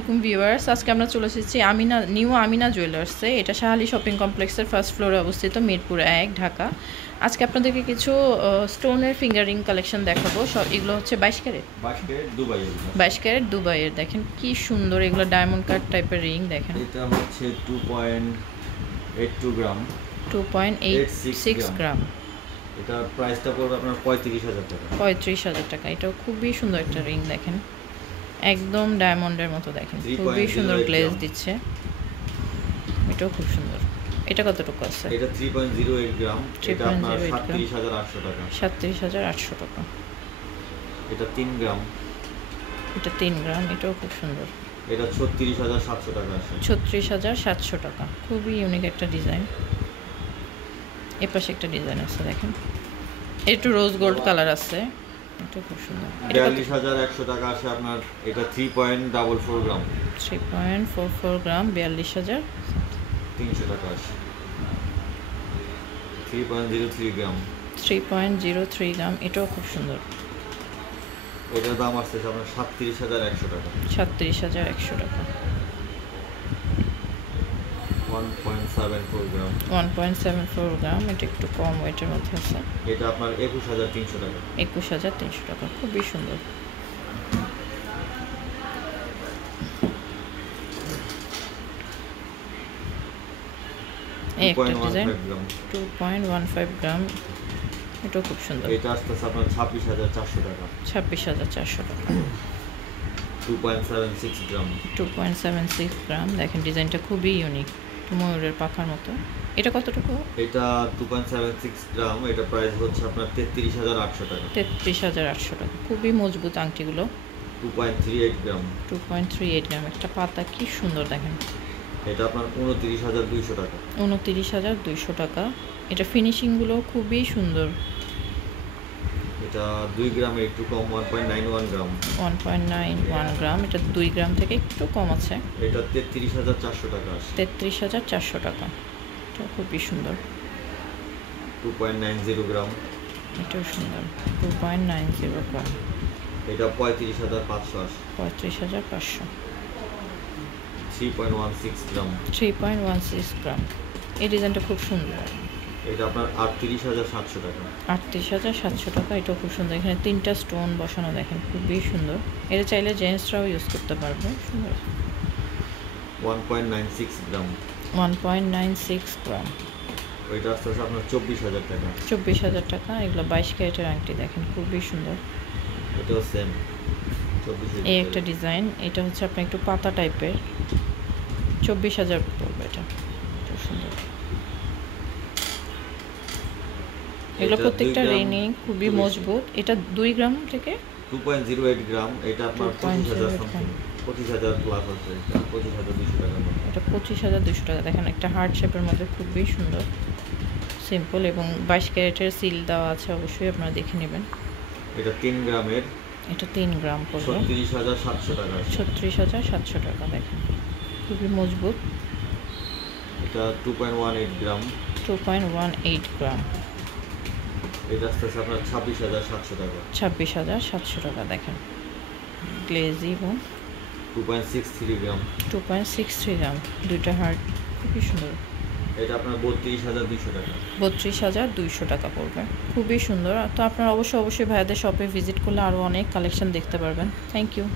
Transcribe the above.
আলাইকুম ভিউয়ার্স, আজকে আমরা চলে এসেছি নিউ আমিনা জুয়েলার্সে। এটা শাহালি শপিং কমপ্লেক্সের ফার্স্ট ফ্লোরে অবস্থিত, মিরপুর 1, ঢাকা। আজকে আপনাদেরকে কিছু স্টোনের ফিঙ্গারিং কালেকশন দেখাবো। সব এগুলো হচ্ছে 22 ক্যারেট দুবাইয়ের। দেখেন কি সুন্দর, এগুলো ডায়মন্ড কাট টাইপের রিং। দেখেন এটা হচ্ছে 2.82 গ্রাম, 2.86 গ্রাম। এটা প্রাইসটা পড়বে আপনার 35,000 টাকা। 35,000 টাকা। এটাও খুবই সুন্দর একটা রিং। দেখেন একদম ডায়মন্ডের মতো। দেখেন খুবই সুন্দর গ্লেজ দিচ্ছে। এটাও খুব সুন্দর। এটা কতটুকু আছে? এটা 3.08 গ্রাম। এটা আপনার 37,800 টাকা। 37,800 টাকা। এটা 3 গ্রাম। এটা 3 গ্রাম। এটাও খুব সুন্দর। এটা 36,700 টাকা আছে। 36,700 টাকা। খুবই ইউনিক একটা ডিজাইন। এর পাশে একটা ডিজাইন আছে দেখেন, একটু রোজ গোল্ড কালার আছে। এটা খুব সুন্দর। 42,100 টাকা আছে আপনার। এটা 3.44 গ্রাম। 3.44 গ্রাম, 42,300 টাকা আছে। 3.03 গ্রাম। 3.03 গ্রাম। এটাও খুব সুন্দর। এটার দাম আসছে আপনার 37,100 টাকা। 37,100 টাকা। 1.74 গ্রাম। 1.74 গ্রাম। এটা একটু কম ওয়েটের মধ্যে আছে। এটা আপনার 21,300 টাকা। 21,300 টাকা। খুবই সুন্দর। এই একটা ডিজাইন 2.15 গ্রাম। এটাও খুব সুন্দর। এটা আসছে আপনার 26,400 টাকা। 26,400 টাকা। 2.76 গ্রাম। 2.76 গ্রাম। দেখেন ডিজাইনটা খুবই ইউনিক, ময়ূরের পাখার মতো। এটা কতটুকু? এটা 2.76 গ্রাম। এটা প্রাইস হচ্ছে আপনার 33,800 টাকা। 33,800 টাকা। খুবই মজবুত আংটিগুলো। 2.38 গ্রাম। 2.38 গ্রাম। একটা পাতা কি সুন্দর দেখেন। এটা আপনার 29,200 টাকা। 29,200 টাকা। এটা ফিনিশিংগুলো খুবই সুন্দর। এটা 2 গ্রামের একটু কম, 1.91 গ্রাম। 1.91 গ্রাম। এটা 2 গ্রাম থেকে একটু কম আছে। এটা 33,400 টাকা আছে। 33,400 টাকা। এটা খুবই সুন্দর। 2.90 গ্রাম। এটাও সুন্দর। 2.90 গ্রাম। এটা 35,500 আছে। 35,500। 3.16 গ্রাম। 3.16 গ্রাম। এই ডিজাইনটা খুব সুন্দর। এটা আপনার 38,700 টাকা। 38,700 টাকা। এটাও খুব সুন্দর। এখানে 3টা স্টোন বসানো দেখেন, খুবই সুন্দর। এটা চাইলে জেন্টসরাও ইউজ করতে পারবে। সুন্দর। 1.96 গ্রাম। 1.96 গ্রাম। ওইটা আসতে আপনার 24,000 টাকা। 24,000 টাকা। এগুলো 22 ক্যারেটের আংটি দেখেন, খুবই সুন্দর। এটাও সেম 24,000। এই একটা ডিজাইন। এটা হচ্ছে আপনার একটু পাতা টাইপের। 24,000 পড়বে। এটা সুন্দর। এগুলো প্রত্যেকটা রিংই খুবই মজবুত। এটা 2 গ্রাম থেকে 2.08 গ্রাম। এটা আপনার 25,000 সামথিং, 25,000 প্লাস আছে। এটা 25,200 টাকা। এটা 25,200 টাকা। দেখেন একটা হার্ট শেপের মধ্যে, খুবই সুন্দর, সিম্পল এবং 22 ক্যারেটের সিল দেওয়া আছে। অবশ্যই আপনারা দেখে নেবেন। এটা 3 গ্রামের। এটা 3 গ্রাম পড়বে। 36,700 টাকা। 36,700 টাকা। দেখেন খুবই মজবুত। এটা 2.18 গ্রাম। 2.18 গ্রাম। এটা আসতেছে আপনার 26,700 টাকা। 26,700 টাকা। দেখেন গ্লেজি এবং 2.63 গ্রাম। 2.63 গ্রাম। দুইটা হার্ট, খুবই সুন্দর। এটা আপনার 32,200 টাকা। 32,200 টাকা পড়বে। খুবই সুন্দর। তো আপনারা অবশ্যই ভাইয়াদের শপে ভিজিট করলে আরও অনেক কালেকশন দেখতে পারবেন। Thank you.